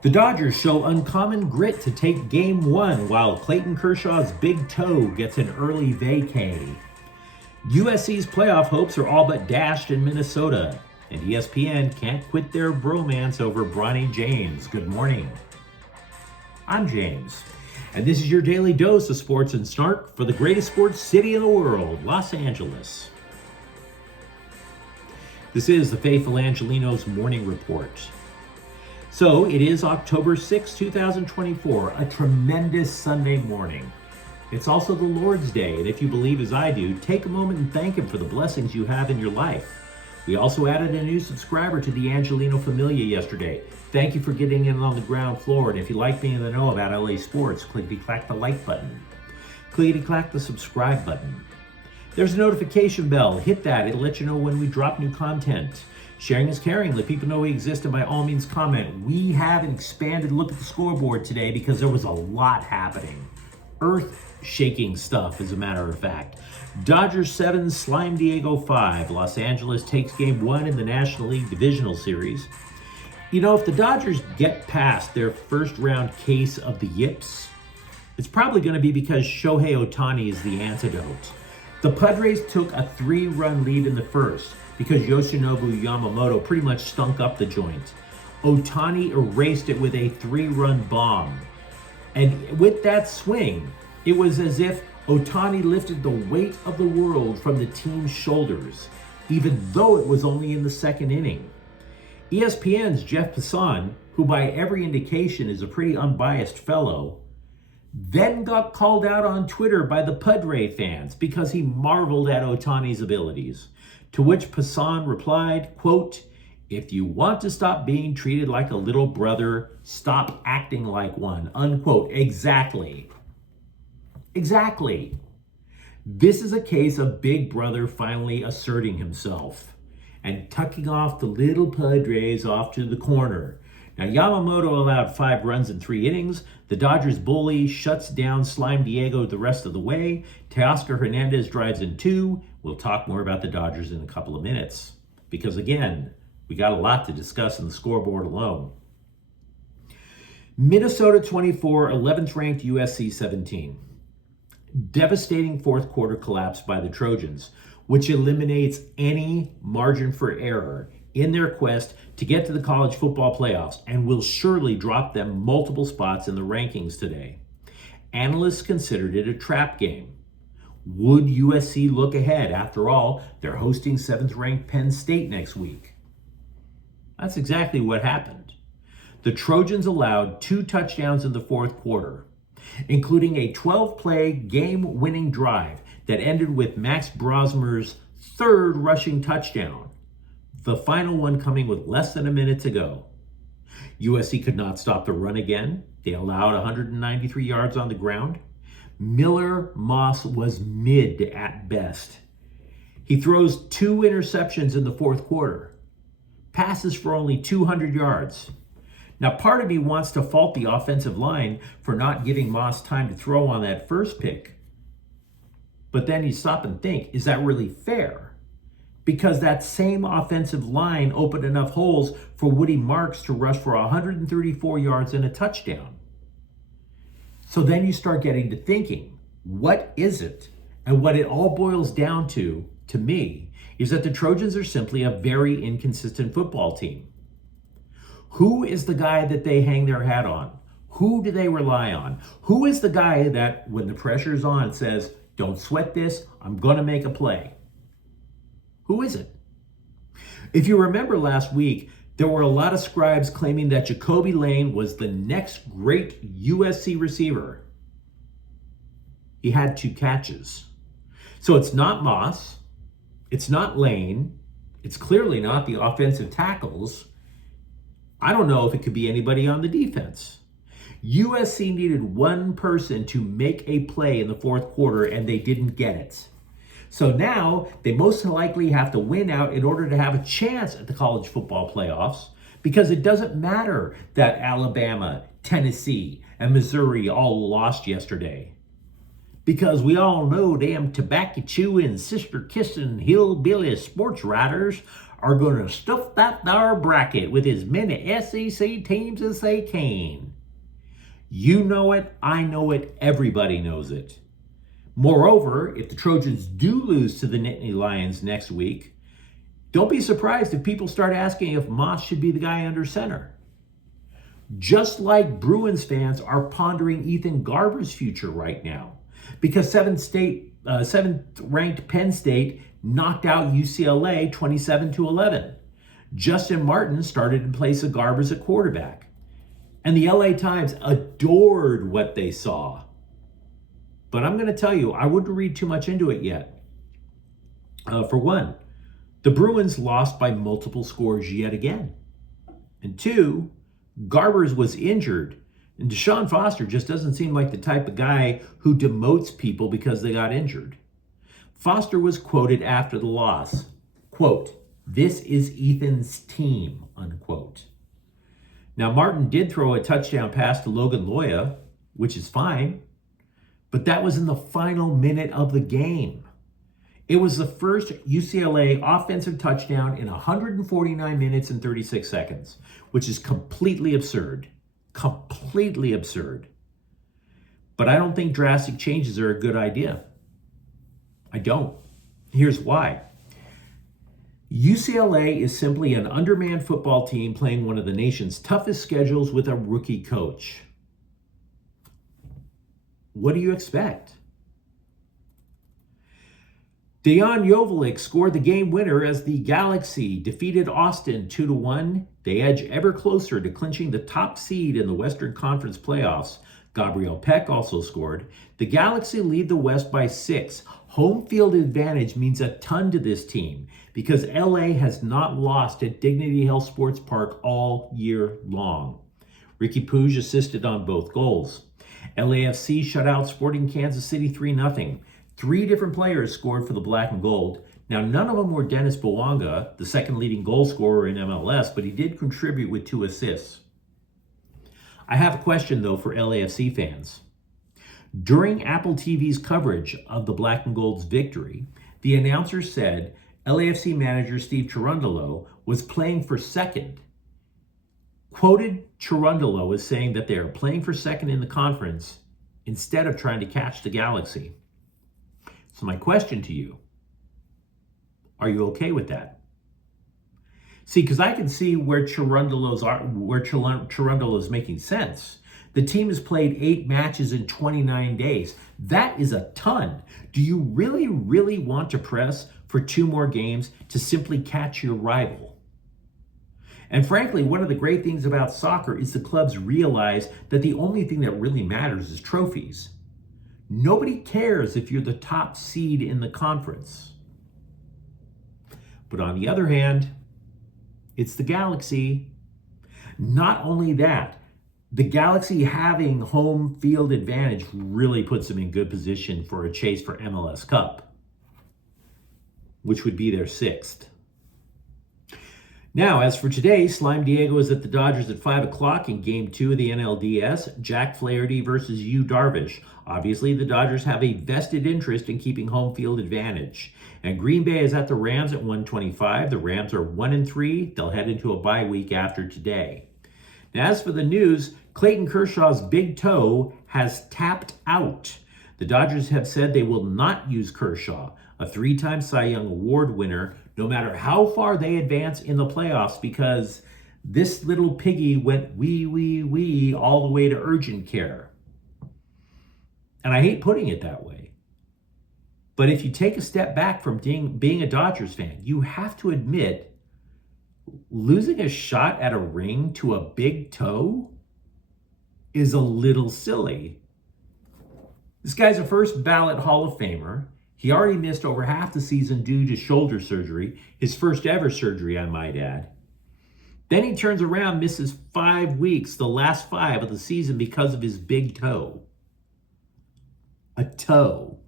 The Dodgers show uncommon grit to take Game 1 while Clayton Kershaw's big toe gets an early vacay. USC's playoff hopes are all but dashed in Minnesota, and ESPN can't quit their bromance over Bronny James. Good morning. I'm James, and this is your daily dose of sports and snark for the greatest sports city in the world, Los Angeles. This is the faithful Angelenos Morning Report. So it is October 6, 2024, a tremendous Sunday morning. It's also the Lord's Day, and if you believe as I do, take a moment and thank Him for the blessings you have in your life. We also added a new subscriber to the Angeleno Familia yesterday. Thank you for getting in on the ground floor, and if you like being in the know about LA sports, clickety-clack the like button. Clickety-clack the subscribe button. There's a notification bell. Hit that. It'll let you know when we drop new content. Sharing is caring. Let people know we exist, and by all means comment. We have an expanded look at the scoreboard today because there was a lot happening. Earth-shaking stuff, as a matter of fact. Dodgers 7, Slime Diego 5. Los Angeles takes Game 1 in the National League Divisional Series. You know, if the Dodgers get past their first-round case of the yips, it's probably going to be because Shohei Ohtani is the antidote. The Padres took a 3-run lead in the first because Yoshinobu Yamamoto pretty much stunk up the joint. Ohtani erased it with a 3-run bomb. And with that swing, it was as if Ohtani lifted the weight of the world from the team's shoulders, even though it was only in the second inning. ESPN's Jeff Passan, who by every indication is a pretty unbiased fellow, then got called out on Twitter by the Padre fans because he marveled at Ohtani's abilities. To which Passan replied, quote, "If you want to stop being treated like a little brother, stop acting like one," unquote. Exactly. This is a case of Big Brother finally asserting himself and tucking off the little Padres off to the corner. Now, Yamamoto allowed 5 runs in 3 innings. The Dodgers bully shuts down Slime Diego the rest of the way. Teoscar Hernandez drives in 2. We'll talk more about the Dodgers in a couple of minutes because, again, we got a lot to discuss in the scoreboard alone. Minnesota 24, 11th ranked USC 17. Devastating fourth quarter collapse by the Trojans, which eliminates any margin for error in their quest to get to the college football playoffs and will surely drop them multiple spots in the rankings today. Analysts considered it a trap game. Would USC look ahead? After all, they're hosting 7th-ranked Penn State next week. That's exactly what happened. The Trojans allowed 2 touchdowns in the fourth quarter, including a 12-play game-winning drive that ended with Max Brosmer's 3rd rushing touchdown, the final one coming with less than a minute to go. USC could not stop the run again. They allowed 193 yards on the ground. Miller Moss was mid at best. He throws 2 interceptions in the fourth quarter, passes for only 200 yards. Now, part of me wants to fault the offensive line for not giving Moss time to throw on that first pick. But then you stop and think, is that really fair? Because that same offensive line opened enough holes for Woody Marks to rush for 134 yards and a touchdown. So then you start getting to thinking, what is it? And what it all boils down to me, is that the Trojans are simply a very inconsistent football team. Who is the guy that they hang their hat on? Who do they rely on? Who is the guy that, when the pressure's on, says, don't sweat this, I'm going to make a play? Who is it? If you remember last week, there were a lot of scribes claiming that Jacoby Lane was the next great USC receiver. He had 2 catches. So it's not Moss, it's not Lane, it's clearly not the offensive tackles. I don't know if it could be anybody on the defense. USC needed 1 person to make a play in the fourth quarter, and they didn't get it. So now they most likely have to win out in order to have a chance at the college football playoffs, because it doesn't matter that Alabama, Tennessee, and Missouri all lost yesterday. Because we all know them tobacco chewing, sister kissing, hillbilly sports writers are going to stuff that there bracket with as many SEC teams as they can. You know it, I know it, everybody knows it. Moreover, if the Trojans do lose to the Nittany Lions next week, don't be surprised if people start asking if Moss should be the guy under center. Just like Bruins fans are pondering Ethan Garber's future right now, because seventh-ranked Penn State knocked out UCLA 27-11. Justin Martin started in place of Garbers at quarterback. And the LA Times adored what they saw. But I'm going to tell you, I wouldn't read too much into it yet. For one, the Bruins lost by multiple scores yet again. And two, Garbers was injured. And Deshaun Foster just doesn't seem like the type of guy who demotes people because they got injured. Foster was quoted after the loss, quote, "This is Ethan's team," unquote. Now, Martin did throw a touchdown pass to Logan Loya, which is fine, but that was in the final minute of the game. It was the first UCLA offensive touchdown in 149 minutes and 36 seconds, which is completely absurd. Completely absurd. But I don't think drastic changes are a good idea. I don't. Here's why. UCLA is simply an undermanned football team playing one of the nation's toughest schedules with a rookie coach. What do you expect? Dejan Joveljic scored the game winner as the Galaxy defeated Austin 2-1. They edge ever closer to clinching the top seed in the Western Conference playoffs. Gabriel Peck also scored. The Galaxy lead the West by 6. Home field advantage means a ton to this team because LA has not lost at Dignity Health Sports Park all year long. Ricky Pouge assisted on both goals. LAFC shut out Sporting Kansas City 3-0. 3 different players scored for the Black and Gold. Now, none of them were Dennis Bouanga, the second leading goal scorer in MLS, but he did contribute with 2 assists. I have a question, though, for LAFC fans. During Apple TV's coverage of the Black and Gold's victory, the announcer said LAFC manager Steve Cherundolo was playing for second. Quoted Cherundolo as saying that they are playing for second in the conference instead of trying to catch the Galaxy. So my question to you, are you okay with that? See, because I can see where Cherundolo's making sense. The team has played 8 matches in 29 days. That is a ton. Do you really, really want to press for 2 more games to simply catch your rival? And frankly, one of the great things about soccer is the clubs realize that the only thing that really matters is trophies. Nobody cares if you're the top seed in the conference. But on the other hand, it's the Galaxy. Not only that, the Galaxy having home field advantage really puts them in good position for a chase for MLS Cup, which would be their 6th. Now, as for today, Slime Diego is at the Dodgers at 5 o'clock in Game 2 of the NLDS, Jack Flaherty versus Yu Darvish. Obviously, the Dodgers have a vested interest in keeping home field advantage. And Green Bay is at the Rams at 1:25. The Rams are 1-3. They'll head into a bye week after today. Now, as for the news, Clayton Kershaw's big toe has tapped out. The Dodgers have said they will not use Kershaw, a 3-time Cy Young Award winner, no matter how far they advance in the playoffs, because this little piggy went wee all the way to urgent care. And I hate putting it that way. But if you take a step back from being a Dodgers fan, you have to admit losing a shot at a ring to a big toe is a little silly. This guy's a first ballot Hall of Famer. He already missed over half the season due to shoulder surgery, his first ever surgery, I might add. Then he turns around, misses 5 weeks, the last 5 of the season, because of his big toe. A toe.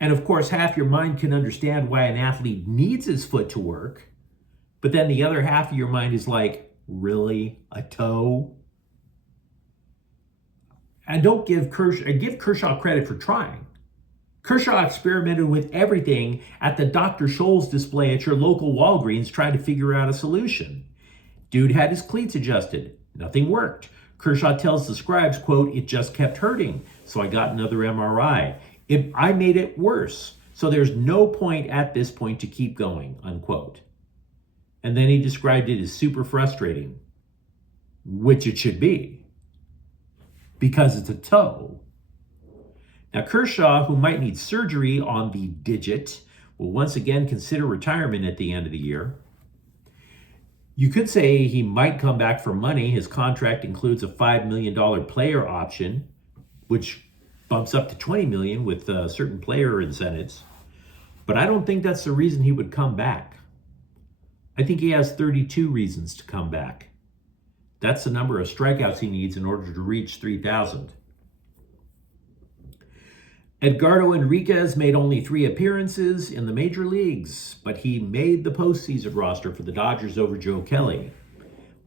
And of course, half your mind can understand why an athlete needs his foot to work, but then the other half of your mind is like, really? A toe? And don't give Kershaw credit for trying. Kershaw experimented with everything at the Dr. Scholl's display at your local Walgreens trying to figure out a solution. Dude had his cleats adjusted. Nothing worked. Kershaw tells the scribes, quote, "It just kept hurting, so I got another MRI. I made it worse, so there's no point at this point to keep going," unquote. And then he described it as super frustrating, which it should be, because it's a toe. Now, Kershaw, who might need surgery on the digit, will once again consider retirement at the end of the year. You could say he might come back for money. His contract includes a $5 million player option, which bumps up to $20 million with certain player incentives. But I don't think that's the reason he would come back. I think he has 32 reasons to come back. That's the number of strikeouts he needs in order to reach 3,000. Edgardo Enriquez made only 3 appearances in the major leagues, but he made the postseason roster for the Dodgers over Joe Kelly.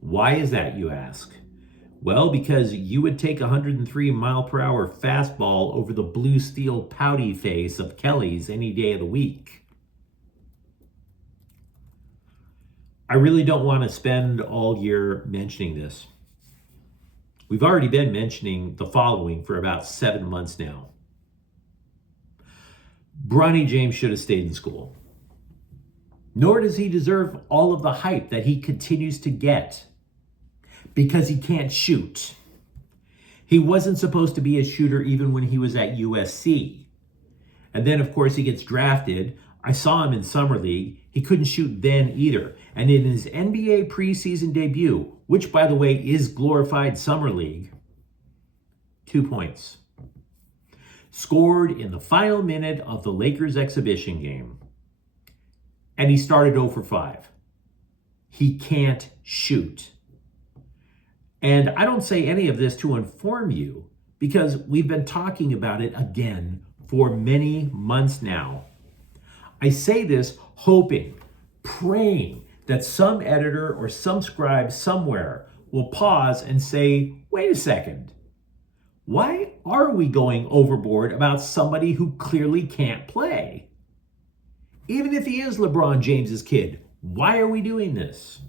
Why is that, you ask? Well, because you would take a 103-mile-per-hour fastball over the blue steel pouty face of Kelly's any day of the week. I really don't want to spend all year mentioning this. We've already been mentioning the following for about 7 months now. Bronny James should have stayed in school. Nor does he deserve all of the hype that he continues to get because he can't shoot. He wasn't supposed to be a shooter even when he was at USC. And then, of course, he gets drafted. I saw him in Summer League. He couldn't shoot then either. And in his NBA preseason debut, which, by the way, is glorified Summer League, 2 points. Scored in the final minute of the Lakers exhibition game. And he started 0 for 5. He can't shoot. And I don't say any of this to inform you because we've been talking about it again for many months now. I say this hoping, praying that some editor or some scribe somewhere will pause and say, wait a second. Why are we going overboard about somebody who clearly can't play? Even if he is LeBron James's kid, why are we doing this?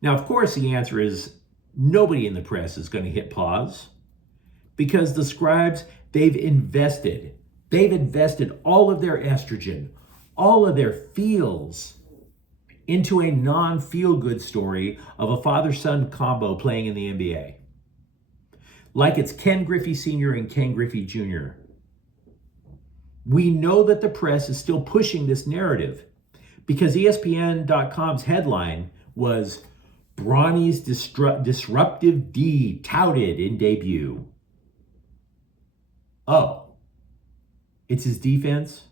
Now, of course, the answer is nobody in the press is going to hit pause because the scribes, they've invested all of their estrogen, all of their feels into a non-feel-good story of a father-son combo playing in the NBA. Like it's Ken Griffey Sr. and Ken Griffey Jr. We know that the press is still pushing this narrative because ESPN.com's headline was Bronny's disruptive D touted in debut. Oh, it's his defense?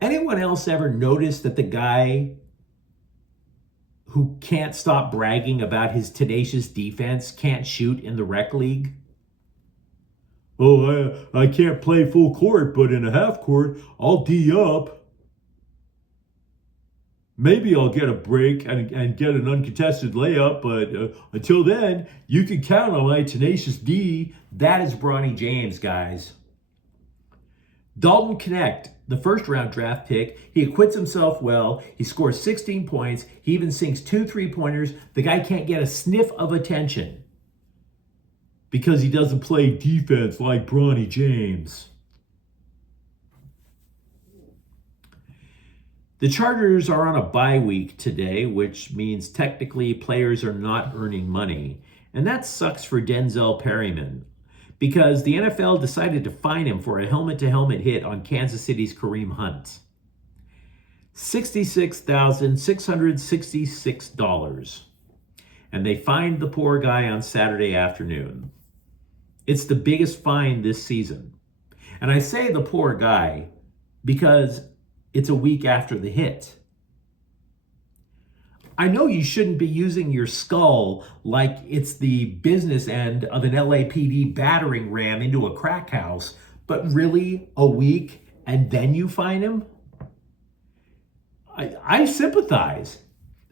Anyone else ever notice that the guy who can't stop bragging about his tenacious defense can't shoot in the rec league? Oh, I can't play full court, but in a half court, I'll D up. Maybe I'll get a break and get an uncontested layup, but until then, you can count on my tenacious D. That is Bronny James, guys. Dalton Knecht, the first-round draft pick, he acquits himself well. He scores 16 points. He even sinks 2 3-pointers. The guy can't get a sniff of attention because he doesn't play defense like Bronny James. The Chargers are on a bye week today, which means technically players are not earning money. And that sucks for Denzel Perryman because the NFL decided to fine him for a helmet-to-helmet hit on Kansas City's Kareem Hunt. $66,666. And they fined the poor guy on Saturday afternoon. It's the biggest fine this season. And I say the poor guy because it's a week after the hit. I know you shouldn't be using your skull like it's the business end of an LAPD battering ram into a crack house, but really a week and then you fine him? I sympathize.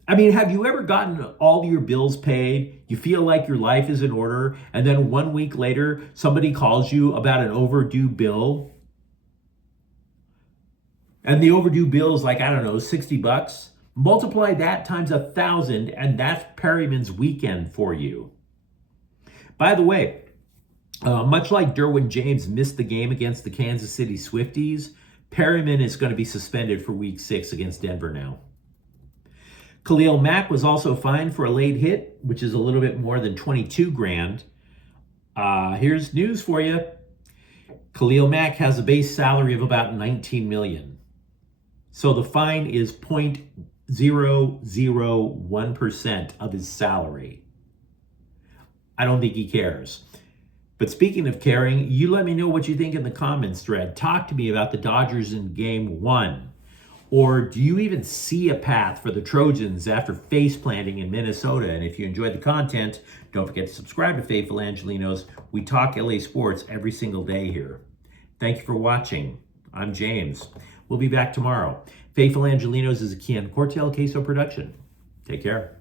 I mean, have you ever gotten all your bills paid? You feel like your life is in order, and then 1 week later, somebody calls you about an overdue bill? And the overdue bill is like, I don't know, $60. Multiply that times 1,000, and that's Perryman's weekend for you. By the way, much like Derwin James missed the game against the Kansas City Swifties, Perryman is going to be suspended for week 6 against Denver now. Khalil Mack was also fined for a late hit, which is a little bit more than 22 grand. Here's news for you. Khalil Mack has a base salary of about 19 million. So the fine is 0.001% of his salary. I don't think he cares. But speaking of caring, you let me know what you think in the comments thread. Talk to me about the Dodgers in Game 1. Or do you even see a path for the Trojans after face planting in Minnesota? And if you enjoyed the content, don't forget to subscribe to Faithful Angelenos. We talk LA sports every single day here. Thank you for watching. I'm James. We'll be back tomorrow. Faithful Angelenos is a Kian Cortel Queso production. Take care.